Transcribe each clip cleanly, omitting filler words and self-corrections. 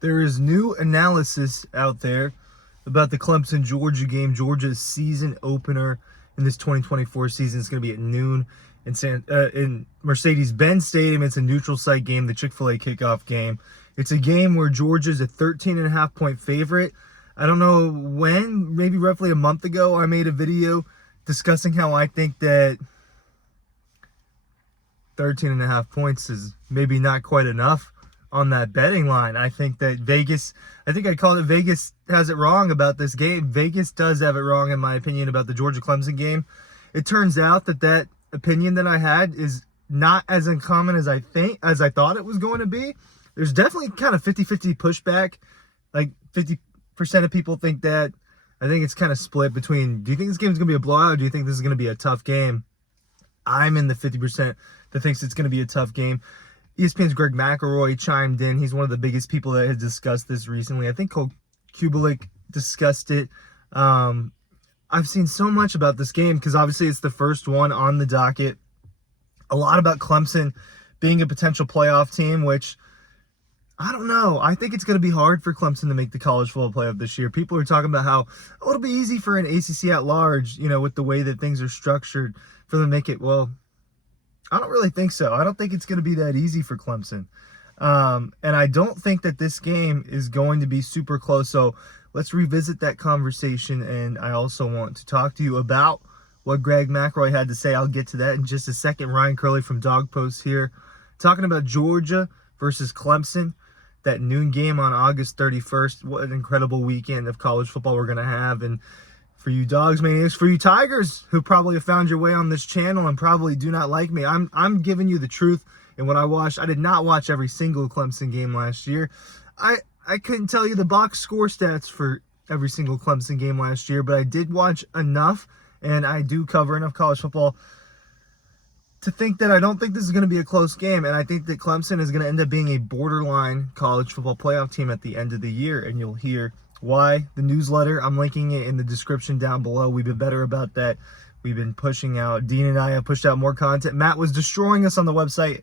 There is new analysis out there about the Clemson-Georgia game. Georgia's season opener in this 2024 season is going to be at noon in Mercedes-Benz Stadium. It's a neutral site game, the Chick-fil-A kickoff game. It's a game where Georgia's a 13.5-point favorite. I don't know when, maybe roughly a month ago, I made a video discussing how I think that 13.5 points is maybe not quite enough on that betting line. I think that Vegas has it wrong about this game. Vegas does have it wrong, in my opinion, about the Georgia-Clemson game. It turns out that opinion that I had is not as uncommon as I thought it was going to be. There's definitely kind of 50-50 pushback. Like 50% of people think that. I think it's kind of split between, do you think this game is going to be a blowout, or do you think this is going to be a tough game? I'm in the 50% that thinks it's going to be a tough game. ESPN's Greg McElroy chimed in. He's one of the biggest people that has discussed this recently. I think Cole Kubelik discussed it. I've seen so much about this game because obviously it's the first one on the docket. A lot about Clemson being a potential playoff team, which I don't know. I think it's going to be hard for Clemson to make the college football playoff this year. People are talking about how it'll be easy for an ACC at large, with the way that things are structured for them to make it. Well, I don't really think so. I don't think it's going to be that easy for Clemson. And I don't think that this game is going to be super close. So let's revisit that conversation. And I also want to talk to you about what Greg McElroy had to say. I'll get to that in just a second. Ryan Curley from Dawg Post here, talking about Georgia versus Clemson, that noon game on August 31st. What an incredible weekend of college football we're going to have. And for you Dogs maniacs, for you Tigers who probably have found your way on this channel and probably do not like me, I'm giving you the truth. And what I watched, I did not watch every single Clemson game last year. I couldn't tell you the box score stats for every single Clemson game last year, but I did watch enough, and I do cover enough college football to think that I don't think this is going to be a close game. And I think that Clemson is going to end up being a borderline college football playoff team at the end of the year. And you'll hear why. The newsletter, I'm linking it in the description down below. We've been better about that. We've been pushing out, Dean and I have pushed out more content. Matt was destroying us on the website,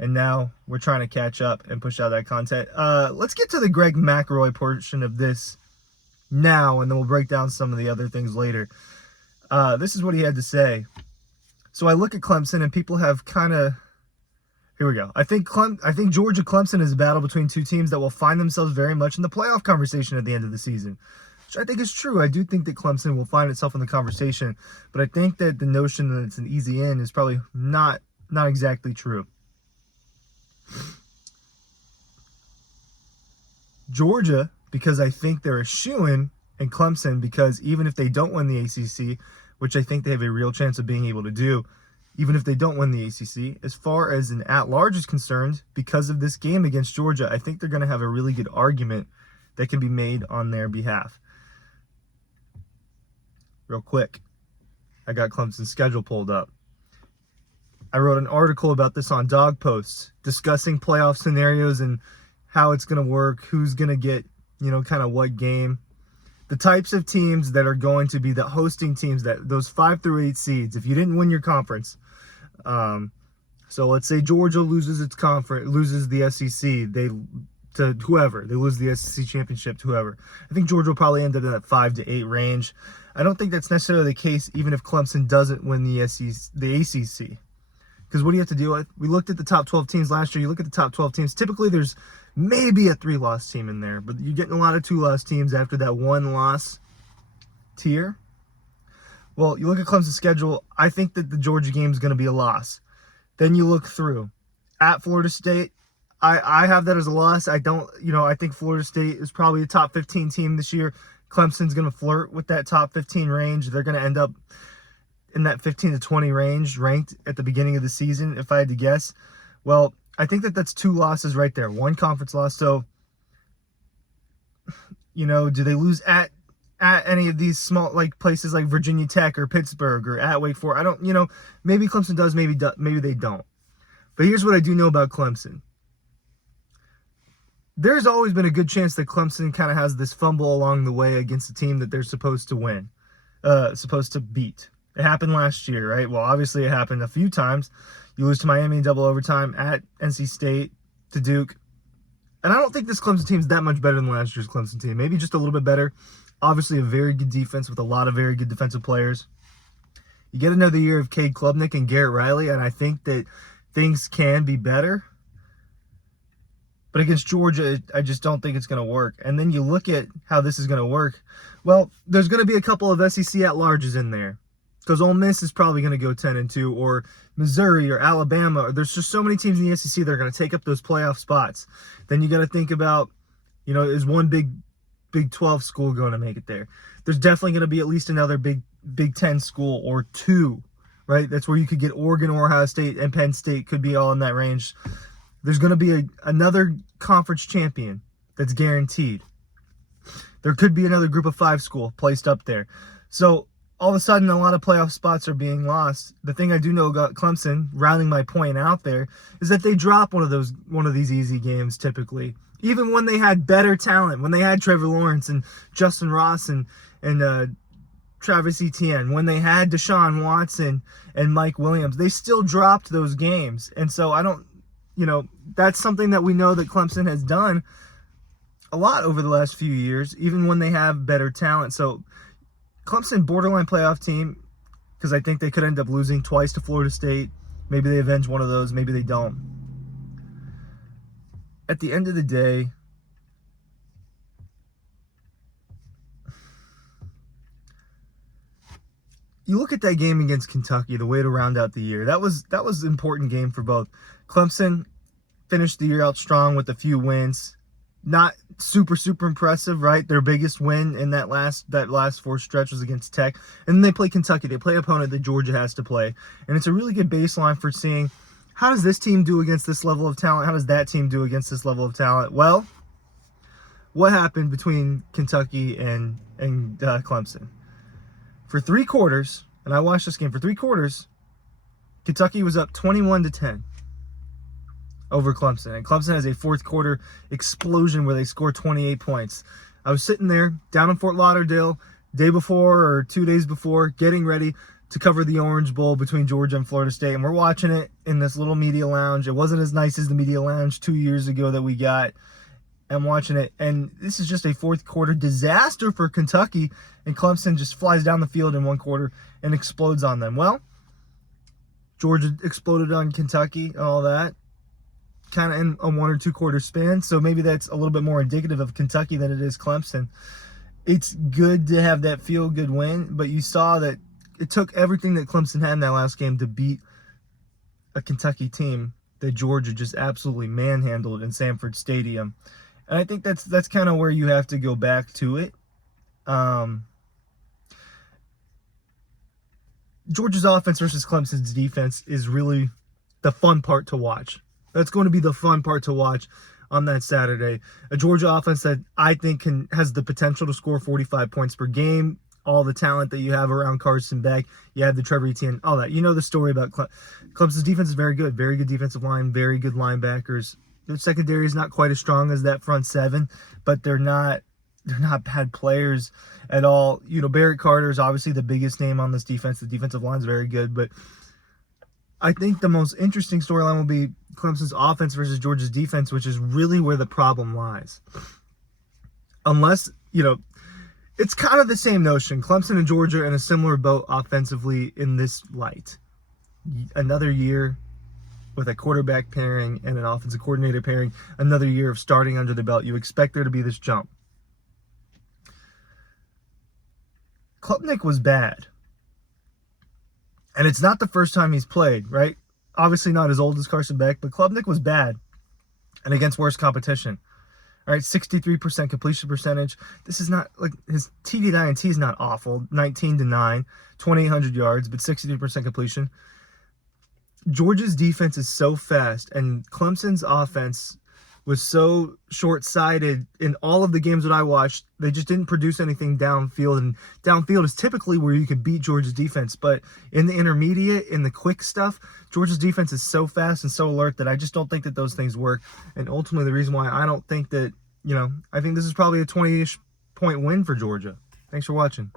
and now we're trying to catch up and push out that content. Let's get to the Greg McElroy portion of this now, and then we'll break down some of the other things later. This is what he had to say. So I look at Clemson, and people have kind of... Here we go. I think Georgia-Clemson is a battle between two teams that will find themselves very much in the playoff conversation at the end of the season, which I think is true. I do think that Clemson will find itself in the conversation, but I think that the notion that it's an easy in is probably not exactly true. Georgia, because I think they're a shoo-in, and Clemson, because even if they don't win the ACC, which I think they have a real chance of being able to do, even if they don't win the ACC, as far as an at-large is concerned, because of this game against Georgia, I think they're going to have a really good argument that can be made on their behalf. Real quick, I got Clemson's schedule pulled up. I wrote an article about this on Dawg Post, discussing playoff scenarios and how it's going to work, who's going to get, kind of what game. The types of teams that are going to be the hosting teams, that those 5 through 8 seeds, if you didn't win your conference. So let's say Georgia loses its conference, loses the SEC, to whoever. They lose the SEC championship to whoever. I think Georgia will probably end up in that 5 to 8 range. I don't think that's necessarily the case even if Clemson doesn't win the ACC. Because what do you have to deal with? We looked at the top 12 teams last year. You look at the top 12 teams. Typically, there's maybe a 3-loss team in there. But you're getting a lot of 2-loss teams after that 1-loss tier. Well, you look at Clemson's schedule. I think that the Georgia game is going to be a loss. Then you look through. At Florida State, I have that as a loss. I think Florida State is probably a top 15 team this year. Clemson's going to flirt with that top 15 range. They're going to end up in that 15 to 20 range, ranked at the beginning of the season, if I had to guess. Well, I think that's 2 losses right there. 1 conference loss. So, do they lose at any of these small places like Virginia Tech or Pittsburgh or at Wake Forest? I don't, maybe Clemson does, maybe they don't. But here's what I do know about Clemson. There's always been a good chance that Clemson kind of has this fumble along the way against a team that they're supposed to win, supposed to beat. It happened last year, right? Well, obviously it happened a few times. You lose to Miami in double overtime, at NC State, to Duke. And I don't think this Clemson team is that much better than last year's Clemson team. Maybe just a little bit better. Obviously, a very good defense with a lot of very good defensive players. You get another year of Cade Klubnik and Garrett Riley, and I think that things can be better. But against Georgia, I just don't think it's going to work. And then you look at how this is going to work. Well, there's going to be a couple of SEC at-larges in there. Because Ole Miss is probably going to go 10-2, or Missouri or Alabama. There's just so many teams in the SEC that are going to take up those playoff spots. Then you got to think about, is one Big 12 school going to make it there? There's definitely going to be at least another Big 10 school or two, right? That's where you could get Oregon or Ohio State, and Penn State could be all in that range. There's going to be another conference champion that's guaranteed. There could be another group of 5 school placed up there. So all of a sudden, a lot of playoff spots are being lost. The thing I do know about Clemson, rounding my point out there, is that they drop one of these easy games typically. Even when they had better talent, when they had Trevor Lawrence and Justin Ross and Travis Etienne, when they had Deshaun Watson and Mike Williams, they still dropped those games. And so I don't, that's something that we know that Clemson has done a lot over the last few years, even when they have better talent. So Clemson, borderline playoff team, because I think they could end up losing twice to Florida State. Maybe they avenge one of those, maybe they don't. At the end of the day, you look at that game against Kentucky, the way to round out the year. That was an important game for both. Clemson finished the year out strong with a few wins. Not super impressive, right? Their biggest win in that last 4 stretch was against Tech. And then they play Kentucky. They play an opponent that Georgia has to play. And it's a really good baseline for seeing, how does this team do against this level of talent? How does that team do against this level of talent? Well, what happened between Kentucky and Clemson? For 3 quarters, and I watched this game, for 3 quarters, Kentucky was up 21-10 over Clemson. And Clemson has a 4th quarter explosion where they score 28 points. I was sitting there down in Fort Lauderdale day before or 2 days before, getting ready to cover the Orange Bowl between Georgia and Florida State. And we're watching it in this little media lounge. It wasn't as nice as the media lounge 2 years ago that we got. I'm watching it, and this is just a 4th quarter disaster for Kentucky, and Clemson just flies down the field in 1 quarter and explodes on them. Well, Georgia exploded on Kentucky and all that, kind of in a 1 or 2 quarter span, so maybe that's a little bit more indicative of Kentucky than it is Clemson. It's good to have that feel-good win, but you saw that it took everything that Clemson had in that last game to beat a Kentucky team that Georgia just absolutely manhandled in Sanford Stadium. And I think that's kind of where you have to go back to it. Georgia's offense versus Clemson's defense is really the fun part to watch. That's going to be the fun part to watch on that Saturday. A Georgia offense that I think has the potential to score 45 points per game. All the talent that you have around Carson Beck. You have the Trevor Etienne, all that. You know the story about Clemson's defense is very good. Very good defensive line, very good linebackers. Their secondary is not quite as strong as that front 7, but they're not bad players at all. Barrett Carter is obviously the biggest name on this defense. The defensive line is very good, but I think the most interesting storyline will be Clemson's offense versus Georgia's defense, which is really where the problem lies. Unless, it's kind of the same notion. Clemson and Georgia are in a similar boat offensively in this light. Another year with a quarterback pairing and an offensive coordinator pairing, another year of starting under the belt. You expect there to be this jump. Klubnik was bad. And it's not the first time he's played, right? Obviously not as old as Carson Beck, but Klubnik was bad and against worse competition. All right, 63% completion percentage. This is not, like, his TD to INT is not awful. 19-9, 2,800 yards, but 63% completion. Georgia's defense is so fast, and Clemson's offense was so short-sighted in all of the games that I watched. They just didn't produce anything downfield, and downfield is typically where you can beat Georgia's defense. But in the intermediate, in the quick stuff, Georgia's defense is so fast and so alert that I just don't think that those things work. And ultimately, the reason why I don't think that, I think this is probably a 20-ish point win for Georgia. Thanks for watching.